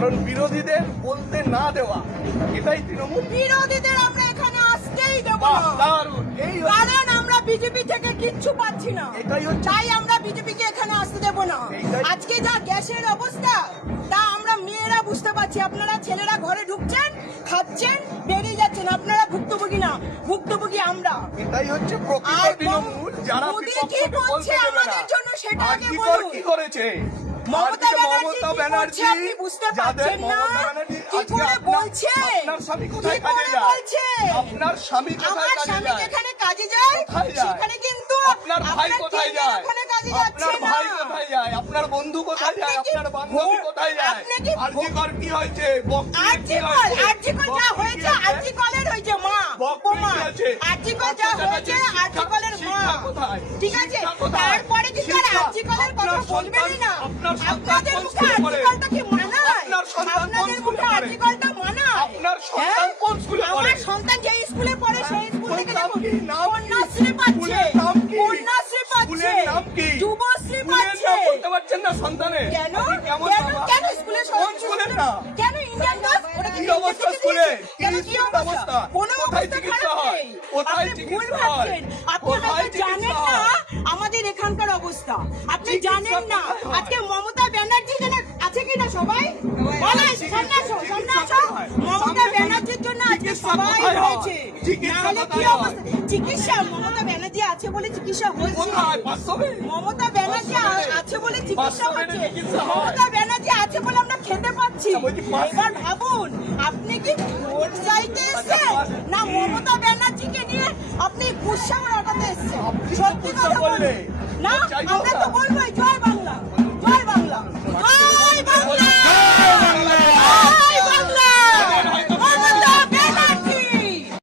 কারণ বিরোধীদের বলতে না দেওয়া, এটাই তৃণমূল। বিরোধীদের আমরা এখানে আসতেই দেব বাহ, না, দারুণ। এই কারণ আমরা বিজেপি থেকে কিচ্ছু পাচ্ছি না, এটাই হচ্ছে- তাই আমরা বিজেপিকে এখানে আসতে দেব না। এইটাই- আজকে যা গ্যাসের অবস্থা তা আমরা মেয়েরা বুঝতে পারছি। আপনারা ছেলেরা ঘরে ঢুকছেন, খাচ্ছেন, বেরিয়ে যাচ্ছেন, আপনারা ভুক্তভোগী না, ভুক্তভোগী আমরা। এটাই হচ্ছে প্রকৃত আর তৃণমূল, যারা মোদি বিপক্ষকে কি বলতে করছে দেবে না। আমাদের জন্য সেটা আর আগে কি বলুন। কি করেছে মমতা আজকে ব্যানার্জি কি করছে আপনি বুঝতে পারছেন না? কি করে বলছে? আপনার স্বামী কোথায় কি কাজে করে যায়? বলছে? আপনার স্বামী কোথায় আমার কাজে স্বামী যায়? যেখানে কাজে যায় কোথায় যায়? সেখানে কিন্তু আপনার ভাই কোথায় ছেলে যায়? ওখানে কাজে যাচ্ছে আপনার না। ভাই কোথায় যায়? আপনার বন্ধু কোথায় আপনি যায়? কি আপনার বান্ধবী ভোট- কোথায় যায়? আপনি কি আরজিকর কি হয়েছে? বকরির কি আরজিকর হয়েছে? আরজিকর যা বকরির হয়েছে কি হয়েছে? আরজিকরের হয়েছে মা, বকরির উপমা। কি হয়েছে? আরজিকর যা হয়েছে আরজিকরের মা, শিক্ষা কোথায়? ঠিক আছে? শিক্ষা কোথায়? তারপরে কিন্তু আর শিক্ষা- আরজিকরের কথা আপনার বলবেনই না। আপনার সন্তান আপনাদের কোন মুখে স্কুলে পড়ে? আরজিকরটা কি মানায়? আপনার সন্তান কোন আপনাদের স্কুলে মুখে পড়ে? আরজিকরটা মানায়? আপনার সন্তান হ্যাঁ? কোন স্কুলে পড়ে? আমার সন্তান যে স্কুলে পড়ে সেই স্কুল থেকে নাম দেখুন কি? নাম কি? কন্যাশ্রী পাচ্ছে, স্কুলের নাম কি? কন্যাশ্রী পাচ্ছে, স্কুলের নাম কি? যুবশ্রী স্কুলের পাচ্ছে। নাম বলতে পারছেন না সন্তানের? কেন আপনি কেমন কেন বাবা? কেন স্কুলে কোন স্কুলের নাম? কেন ইন্ডিয়ান বাস ওটা কি অবস্থা স্কুলে? কেন কি কি স্কুলের অবস্থা? অবস্থা? কোনো কোথায় অবস্থা চিকিৎসা খারাপ হয়? নেই। কোথায় আপনি ভুল চিকিৎসা হয়? ভাবছেন। আপনারা কোথায় তো জানেন চিকিৎসা না হয়? আমাদের এখানকার অবস্থা, আপনি চিকিৎসা জানেন না। কোথায় হয়? আজকে মমতা ব্যানার্জি জন্য আছে কিনা সবাই বলেন, সামনে আসো, সামনে আসো। কোথায়? মমতা ব্যানার্জির জন্য আজকে চিকিৎসা সবাই কোথায় হয়? হয়েছে, চিকিৎসা নাহলে কি কোথায় হয়? অবস্থা? চিকিৎসা মমতা ব্যানার্জি আছে বলে চিকিৎসা হয়েছে। কোথায়? বাস্তবে? মমতা ব্যানার্জি আছে বলে চিকিৎসা বাস্তবে হচ্ছে। চিকিৎসা হয়। মমতা ব্যানার্জি আছে বলে আমরা খেতে পাচ্ছি। বলছি বাস্তবে। এবার ভাবুন, আপনি কি ভোট চাইতে এসেছেন না মমতা ব্যানার্জিকে নিয়ে আপনি কুৎসা ওঠাতে এসেছেন? আপনি তো সত্যি কুৎসা কথা বলুন। বললে। না ভোট চাইবো আমরা তো না। বলবো